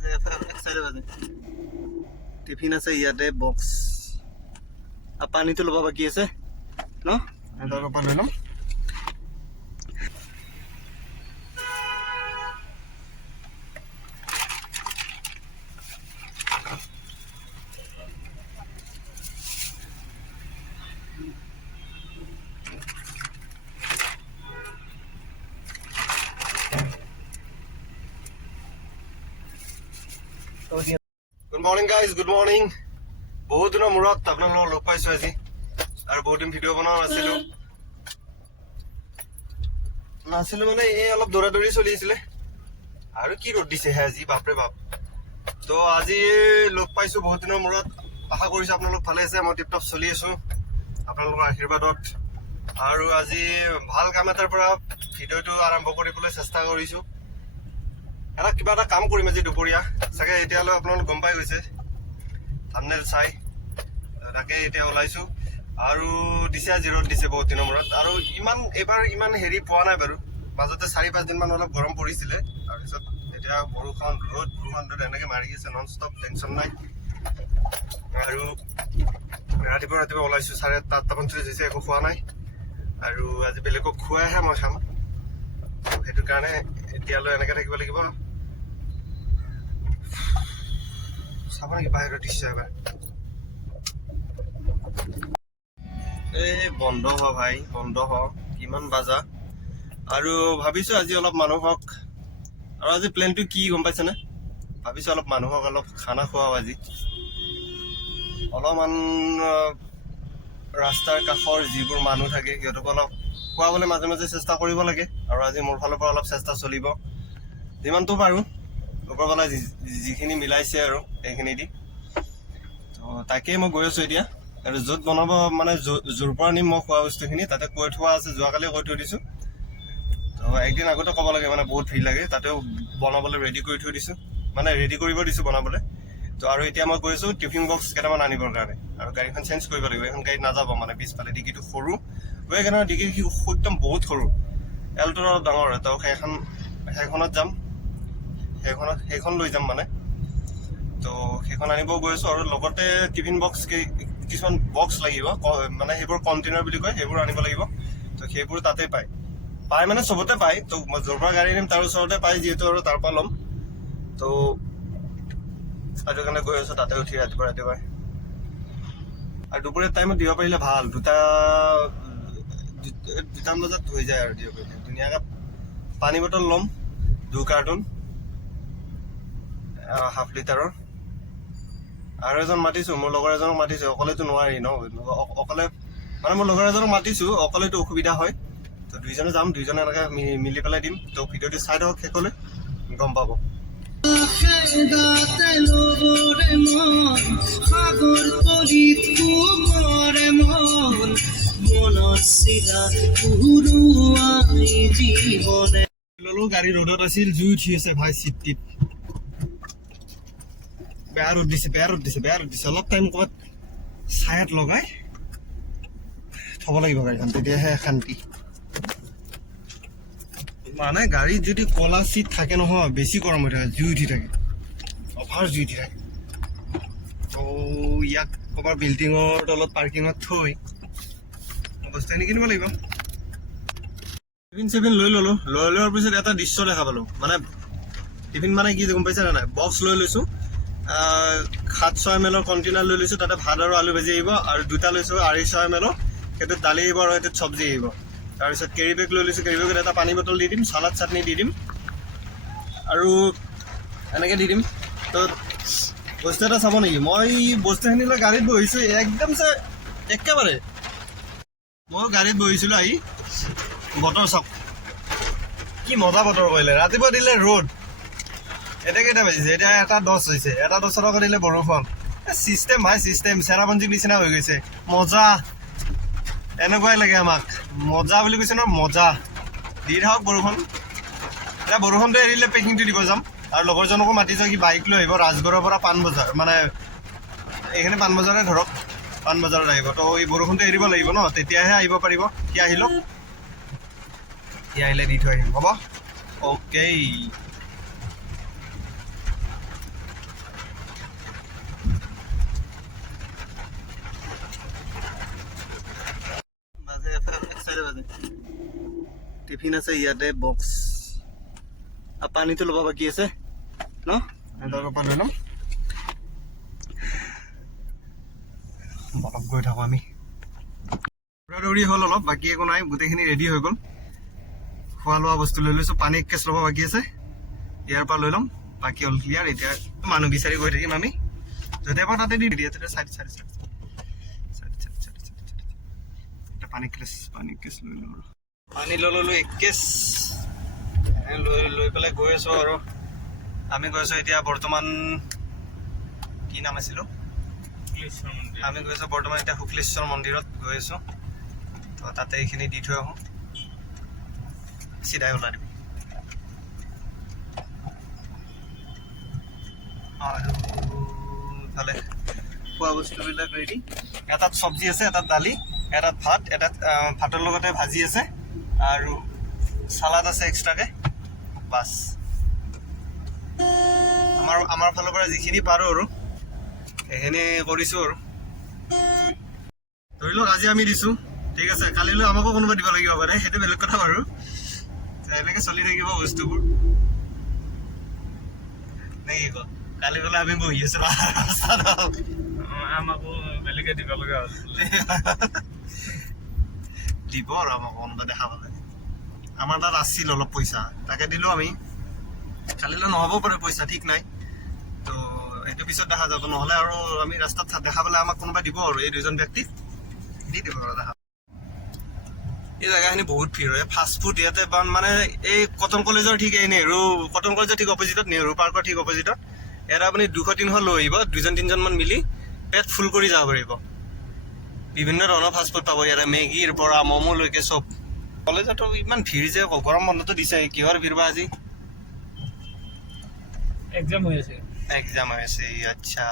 বাজে চাইডে বাজে টিফিন আছে ইয়াতে বক্স আৰ পানীটো ল'ব বাকী আছে ন তাৰ পৰা লৈ ল'ম Good morning guys, good morning. বহুত দিনৰ মূৰত আপোনালোকক লগ পাইছো আজি আৰু বহুত দিন ভিডিঅ' বনোৱা নাছিলো মানে এই অলপ দৌৰা-দৌৰি চলি আছিলে আৰু কি ৰ'দ দিছে হে আজি বাপৰে বাপ তো আজি লগ পাইছো বহুত দিনৰ মূৰত আশা কৰিছো আপোনালোক ভালে আছে মই টিপটপ চলি আছো আপোনালোকৰ আশীৰ্বাদত আৰু আজি ভাল কাম এটাৰ পৰা ভিডিঅ'টো আৰম্ভ কৰিবলৈ চেষ্টা কৰিছো এটা কিবা এটা কাম কৰিম আজি দুপৰীয়া চাগে এতিয়ালৈ আপোনালোক গম পাই গৈছে থাম্বনেল চাই তাকে এতিয়া ওলাইছো আৰু দিছে আজি ৰ'দ দিছে বহুত দিনৰ মূৰত আৰু এইবাৰ ইমান হেৰি পোৱা নাই বাৰু মাজতে 4-5 দিনমান অলপ গৰম পৰিছিলে তাৰপিছত এতিয়া বৰষুণ ৰ'দ এনেকৈ মাৰি আছে নন ষ্টপ টেনশ্যন নাই আৰু ৰাতিপুৱা ওলাইছো 7:30 হৈছে একো খোৱা নাই আৰু আজি বেলেগক খুৱাইহে মই খাম সেইটো কাৰণে এতিয়ালৈ এনেকৈ থাকিব লাগিব চাব নেকি বাহিৰৰ দৃশ্য এবাৰ এই বন্ধ হোৱা ভাই বন্ধ হওক কিমান বাজা আৰু ভাবিছো আজি অলপ মানুহক আৰু আজি প্লেনটো কি গম পাইছেনে ভাবিছো অলপ মানুহক অলপ খানা খুৱাও আজি অলপমান ৰাস্তাৰ কাষৰ যিবোৰ মানুহ থাকে সিহঁতক অলপ খুৱাবলৈ মাজে মাজে চেষ্টা কৰিব লাগে আৰু আজি মোৰ ফালৰ পৰা অলপ চেষ্টা চলিব যিমানটো পাৰোঁ ওপৰৱালাই যিখিনি মিলাইছে আৰু সেইখিনি দি তো তাকেই মই গৈ আছোঁ এতিয়া আৰু য'ত বনাব মানে য'ৰ পৰা নিম মই খোৱা বস্তুখিনি তাতে কৈ থোৱা আছে যোৱাকালি কৈ থৈ দিছোঁ তো একদিন আগতে ক'ব লাগে মানে বহুত ভিৰ লাগে তাতেও বনাবলৈ ৰেডি কৰি থৈ দিছোঁ মানে ৰেডি কৰিব দিছোঁ বনাবলৈ তো আৰু এতিয়া মই গৈ আছোঁ টিফিন বক্স কেইটামান আনিবৰ কাৰণে আৰু গাড়ীখন চেঞ্জ কৰিব লাগিব এখন গাড়ীত নাযাব মানে পিছফালে ডিকিটো সৰু সেইকাৰণে ডিকি একদম বহুত সৰু এলটোৰ অলপ ডাঙৰ তো সেইখনত যাম সেইখন লৈ যাম মানে তো সেইখন আনিব গৈ আছোঁ আৰু লগতে টিফিন বক্স কিছুমান বক্স লাগিব মানে সেইবোৰ কণ্টেইনাৰ বুলি কয় সেইবোৰ আনিব লাগিব তো সেইবোৰ তাতে পায় মানে চবতে পায় তো মই য'ৰ পৰা গাড়ী নিম তাৰ ওচৰতে পায় যিহেতু আৰু তাৰ পৰা ল'ম তো সেইটো কাৰণে গৈ আছোঁ তাতে উঠি ৰাতিপুৱাই আৰু দুপৰীয়া টাইমত দিব পাৰিলে ভাল দুটামান বজাত হৈ যায় আৰু দিব পাৰিলে ধুনীয়াকৈ পানী বটল ল'ম 2 কাৰ্টুন ½ লিটাৰৰ আৰু এজন মাতিছোঁ মোৰ লগৰ এজনক মাতিছোঁ অকলেতো নোৱাৰি ন অকলে মানে মোৰ লগৰ এজনক মাতিছোঁ অকলেতো অসুবিধা হয় তো দুইজনে যাম দুইজনে এনেকৈ মিলি পেলাই দিম তো ভিডিঅ'টো চাই থাকক শেষলৈ গম পাব ললো গাড়ী ৰ'দত আছিল জুই উঠি আছে ভাই চিট বেয়া ৰ'দ দিছে অলপ টাইম ক'ৰবাত ছায়াত লগাই থ'ব লাগিব গাড়ীখন তেতিয়াহে শান্তি মানে গাড়ীত যদি কলা চিট থাকে নহয় বেছি গৰম হৈ থাকে জুই উঠি থাকে অভাৰ জুই উঠি থাকে তো ইয়াক ক'ৰবাত বিল্ডিঙৰ তলত পাৰ্কিঙত থৈ বস্তুখিনি কিনিব লাগিব টিফিন লৈ লোৱাৰ পিছত এটা দৃশ্য দেখা পালোঁ মানে টিফিন মানে কি গম পাইছে নে নাই বক্স লৈ লৈছোঁ 700 ml কণ্টেইনাৰ লৈ লৈছোঁ তাতে ভাত আৰু আলু ভাজি আহিব আৰু 2টা লৈছোঁ 250 ml সেইটোত দালি আহিব আৰু সেইটোত চব্জি আহিব তাৰপিছত কেৰি বেগ লৈ লৈছোঁ কেৰি বেগত এটা পানী বটল দি দিম চালাড চাটনি দি দিম আৰু এনেকৈ দি দিম তো বস্তু এটা চাব নেকি মই বস্তুখিনি লৈ গাড়ীত বহিছোঁ একদম একেবাৰে মই গাড়ীত বহিছিলোঁ আহি বতৰ চাওক কি মজা বতৰ কৰিলে ৰাতিপুৱা দিলে ৰ'দ এতিয়া কেইটা বাজিছে এতিয়া 1:10 হৈছে 1:10 টকা দিলে বৰষুণ চিষ্টেম চেৰাপুঞ্জীৰ নিচিনা হৈ গৈছে মজা এনেকুৱাই লাগে আমাক মজা বুলি কৈছে ন মজা দি থাকক বৰষুণ এতিয়া বৰষুণটো এৰিলে পেকিংটো দিব যাম আৰু লগৰজনকো মাতিছোঁ কি বাইক লৈ আহিব ৰাজগড়ৰ পৰা পাণবজাৰ মানে এইখিনি পাণবজাৰে ধৰক পাণবজাৰত আহিব তো এই বৰষুণটো এৰিব লাগিব ন তেতিয়াহে আহিব পাৰিব কি আহিলে দি থৈ আহিম হ'ব অ'কে আজি টিফিন আছে ইয়াতে বক্স আৰু পানীটো ল'ব বাকী আছে ন তাৰ পৰা লৈ ল'ম বলক গৈ থাকোঁ আমি দৌৰি হ'ল অলপ বাকী একো নাই গোটেইখিনি ৰেডি হৈ গ'ল খোৱা লোৱা বস্তু লৈ লৈছোঁ পানী এক কেছ ল'ব বাকী আছে ইয়াৰ পৰা লৈ ল'ম বাকী হ'ল ক্লিয়াৰ এতিয়া মানুহ বিচাৰি গৈ থাকিম আমি য'তে পৰা তাতে দি দিয়ে তেতিয়া চাৰি এটা পানী কেছ লৈ ল'ম আৰু পানী লৈ ল'লোঁ এক কেছ লৈ পেলাই গৈ আছোঁ আৰু আমি গৈ আছোঁ এতিয়া বৰ্তমান কি নাম আছিলোঁ আমি গৈ আছোঁ বৰ্তমান এতিয়া শুক্লেশ্বৰ মন্দিৰত গৈ আছোঁ তো তাতে এইখিনি দি থৈ আহোঁ চিধাই ওলাই দিম আৰু ইফালে খোৱা বস্তুবিলাক ৰেডি এটাত চব্জি আছে এটাত দালি এটাত ভাত এটাত ভাতৰ লগতে ভাজি আছে আৰু চালাড আছে এক্সট্ৰাকৈ বাছ আমাৰ ফালৰ পৰা যিখিনি পাৰোঁ আৰু সেইখিনি কৰিছোঁ আৰু ধৰি লওক আজি আমি দিছোঁ ঠিক আছে কালিলৈ আমাকো কোনোবা দিব লাগিব পাৰে সেইটো বেলেগ কথা বাৰু এনেকৈ চলি থাকিব বস্তুবোৰ নে কি কয় কালি গ'লে আমি বহি আছোঁ আমাকো বেলেগে দিব লগা হ'ল দিব আৰু আমাক কোনোবা দেখা পালে আমাৰ তাত আছিল অলপ পইচা তাকে দিলোঁ আমি কালিলৈ নহ'ব পাৰে পইচা ঠিক নাই তো এইটো পিছত দেখা যাব নহ'লে আৰু আমি ৰাস্তাত দেখা পালে আমাক কোনোবা দিব আৰু এই দুজন ব্যক্তিক দি দিব আৰু দেখা এই জেগাখিনি বহুত ভিৰ হয় ফাষ্টফুড ইয়াতে মানে এই কটন কলেজৰ ঠিক এই কটন কলেজৰ ঠিক অপজিটত নেহৰু পাৰ্কৰ ঠিক অপজিটত ইয়াত আপুনি 200-300 লৈ আহিব 2-3জনমান মিলি পেট ফুল কৰি যাব পাৰিব বিভিন্ন ধৰণৰ ফাষ্টফুড পাব ইয়াতে মেগীৰ পৰা ম'ম'লৈকে চব কলেজতো ইমান ভিৰ যে গৰম বন্ধটো দিছে কিহৰ ভিৰ বা আজি এক্সাম হৈ আছে আচ্ছা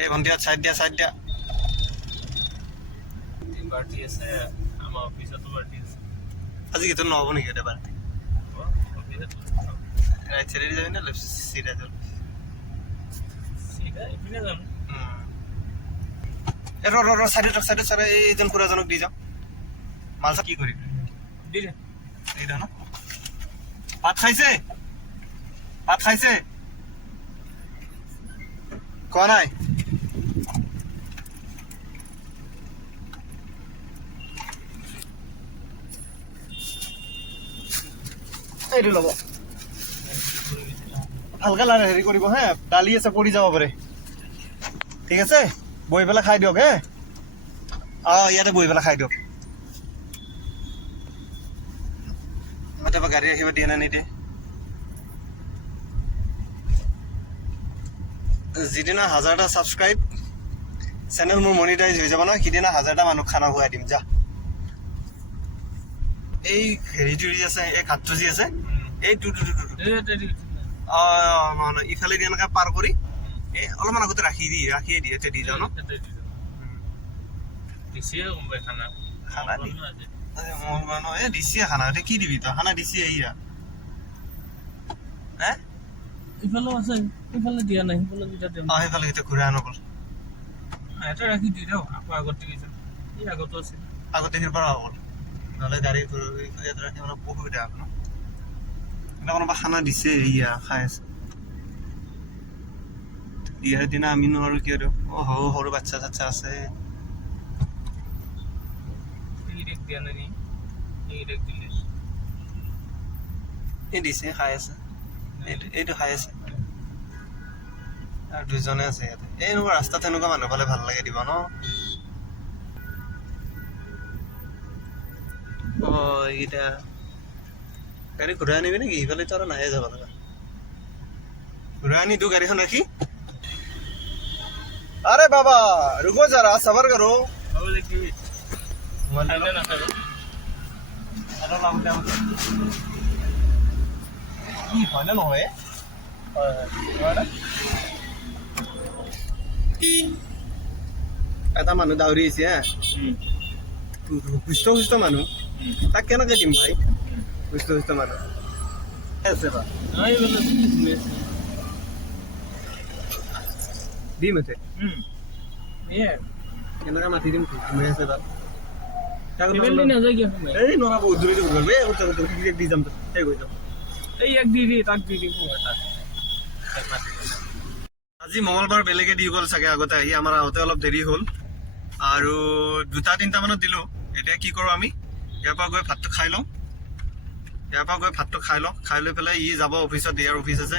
এই ভণ্টিহঁত চাইড দিয়া পাৰ্টি আছে আমাৰ অফিচতো পাৰ্টি আছে আজি কি তোৰ নহ'ব নেকি এটা পাৰ্টি ৰাইট চাইডে যাবি না লেফ্ট চিধা যাম এইপিনে যাম চাইডে এইজন খুৰাজনক দি যাওঁ মালচা কি কৰিবি দি দে ন ভাত খাইছে কোৱা নাই এইটো ল'ব ভালকে হেৰি কৰিব হে দালি আছে পৰি যাব পাৰে ঠিক আছে বহি পেলাই খাই দিয়ক হে ইয়াতে বহি পেলাই খাই দিয়ক কেতিয়াবা গাড়ী ৰাখিব দিয়ে নে নিদিয়ে যিদিনা 1000টা ছাবস্ক্ৰাইব চেনেল মোৰ মনিটাইজ হৈ যাব ন সিদিনা 1000টা মানুহ খানা খুৱাই দিম যা এই হেৰিটো যি আছে এই ঘাটটো যি আছে এই ইফালে দি এনেকৈ পাৰ কৰি এই অলপমান আগতে ৰাখিয়ে দিয়ে দি যাওঁ ন খানা দিছিয়ে খানা কি দিবি তই খানা দিছিয়ে ইয়া ইফালেও আছে ইফালে দিয়া নাই সেইফালে এতিয়া ঘূৰাই আনো গ'ল এটা ৰাখি দি দিওঁ আকৌ আগত এই আগতো আছে আগতে সেই পৰা হ'ল নহ'লে গাড়ী ইয়াত ৰাখি মানে অসুবিধা হ'ব ন এটা কোনোবা খানা দিছে ইয়া খাই আছে ইয়াৰ দিনা আমি নোৱাৰোঁ কিয় দিওঁ সৰু বাচ্চা চাচ্চা আছে দিয়া নাই এই দিছে খাই আছে এইটো খাই আছে আৰু দুজনে আছে ইয়াতে এনেকুৱা ৰাস্তাত এনেকুৱা মানুহ পালে ভাল লাগে দিব ন এইকেইটা গাড়ী ঘূৰাই আনিবি নেকি ইফালে তো আৰু নাহে যাব লগা ঘূৰাই আনি দিওঁ গাড়ীখন ৰাখি আৰে বাবা ৰুকো যাৰা সবৰ কৰো কি হয় নে নহয় এটা মানুহ দাউৰি আহিছে হা সুস্থ মানুহ তাক কেনেকে দিম ভাই সুস্থ মানুহ আছে বা দিম এতে কেনেকে মাতি দিম ঘুমাই আছে তাত ফেমিলি নাযায় কিয় তুমি এই নৰা বহুত দূৰে গ'ল এই দি যাম এই গৈ যাম এই এক দি তাক দি দিব তাক আজি মঙলবাৰ বেলেগে দি গ'ল চাগে আগতে আহি আমাৰ আহোঁতে অলপ দেৰি হ'ল আৰু 2-3 মানত দিলোঁ এতিয়া কি কৰোঁ আমি ইয়াৰ পৰা গৈ ভাতটো খাই লওঁ খাই লৈ পেলাই ই যাব অফিচত ইয়াৰ অফিচ আছে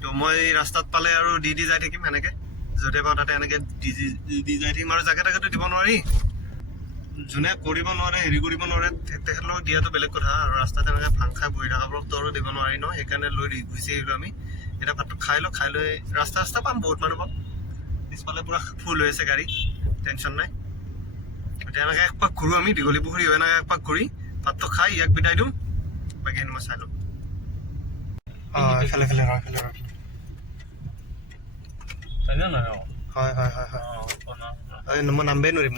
তো মই ৰাস্তাত পালে আৰু দি যাই থাকিম সেনেকৈ য'তে পাওঁ তাতে এনেকৈ দি যাই থাকিম আৰু জাকে তাকেতো দিব নোৱাৰি যোনে কৰিব নোৱাৰে হেৰি কৰিব নোৱাৰে তেখেতলোকক দিয়াটো বেলেগ কথা আৰু ৰাস্তাত এনেকৈ ভাং খাই বহি থকাবোৰকতো আৰু দিব নোৱাৰি ন সেইকাৰণে লৈ গুচি আহিলোঁ আমি এতিয়া ভাতটো খাই লৈ ৰাস্তা পাম বহুত মানুহ পাম পিছফালে পূৰা ফুল হৈ আছে গাড়ী টেনশ্যন নাই এতিয়া এনেকৈ এক পাক ঘূৰোঁ আমি দীঘলী পুখুৰী হৈ এনেকৈ এক পাক ঘূৰি ভাতটো খাই ইয়াক বিদায় দিওঁ বাকীখিনি মই চাই লওঁ এইফালে হয় মই নামবেই নোৱাৰিম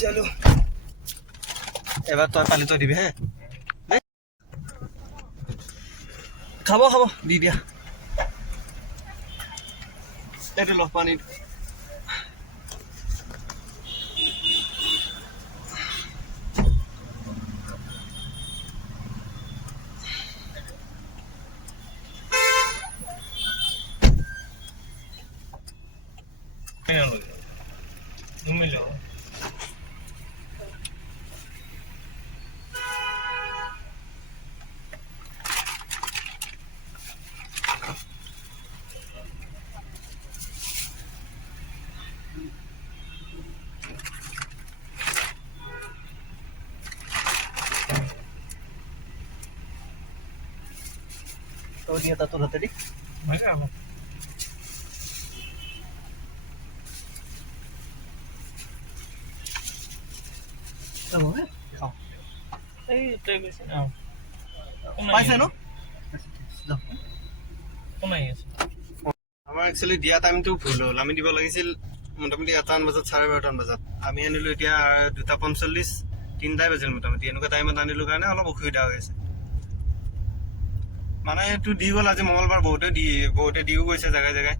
চলো এবাৰ তই পালি তই দিবি হে খাব দি দিয়া এইটো লহ পানী तो dia tato tadi Masa apa? Tahu kan? Oh. Tayo kasi na. Paisa no? Kumay আছে আমাৰ একচুৱেলি দিয়া টাইমটো ভুল হ'ল আমি দিব লাগিছিল মোটামুটি 1টা বজাত 12:30 বজাত আমি আনিলোঁ এতিয়া 2:45 3টাই বাজিল মোটামুটি এনেকুৱা টাইমত আনিলোঁ কাৰণে অলপ অসুবিধা হৈ আছে মানে এইটো দি গ'ল আজি মঙলবাৰ বহুতে দিও গৈছে জেগাই জেগাই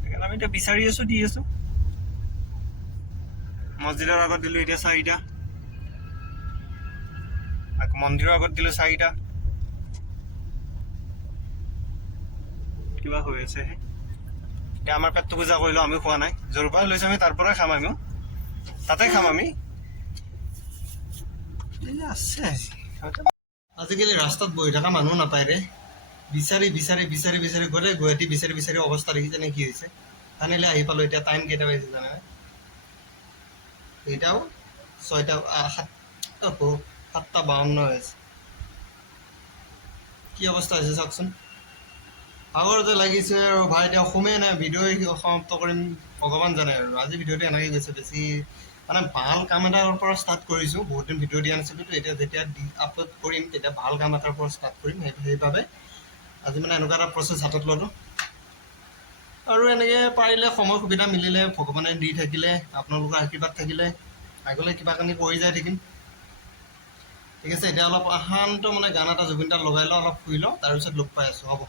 সেইকাৰণে আমি এতিয়া বিচাৰি আছোঁ দি আছোঁ মছজিদৰ আগত দিলোঁ এতিয়া 4টা আকৌ মন্দিৰৰ আগত দিলোঁ 4টা কিবা হৈ আছে এতিয়া আমাৰ পেটটো পূজা কৰিলোঁ আমি খোৱা নাই য'ৰ পৰা লৈছোঁ আমি তাৰ পৰাই খাম আমিও তাতে খাম আমি আছে আজিকালি ৰাস্তাত বহি থকা মানুহ নাপায় ৰে বিচাৰি গ'লে গুৱাহাটী বিচাৰি অৱস্থা দেখিছে নে কি হৈছে আনিলে আহি পালোঁ এতিয়া টাইম কেইটা বাজিছে জানে এতিয়াও 7:52 হৈ আছে কি অৱস্থা হৈছে চাওকচোন আগতে লাগিছে আৰু ভাই এতিয়া অসমে নাই ভিডিঅ' সমাপ্ত কৰিম ভগৱান জানে আৰু আজি ভিডিঅ'টো এনেকৈ গৈছে বেছি মানে ভাল কাম এটাৰ পৰা ষ্টাৰ্ট কৰিছোঁ বহুত দিন ভিডিঅ' দিয়া নাছিলোঁ তো এতিয়া যেতিয়া আপলোড কৰিম তেতিয়া ভাল কাম এটাৰ পৰা ষ্টাৰ্ট কৰিম সেইবাবে আজি মানে এনেকুৱা এটা প্ৰচেছ হাতত ল'লোঁ আৰু এনেকৈ পাৰিলে সময় সুবিধা মিলিলে ভগৱানে দি থাকিলে আপোনালোকৰ আশীৰ্বাদ থাকিলে আগলৈ কিবা কানি কৰি যাই থাকিম ঠিক আছে এতিয়া অলপ শান্ত মানে গান এটা জুবিন দাৰ লগাই লওঁ অলপ শুই লওঁ তাৰপিছত লগ পাই আছোঁ হ'ব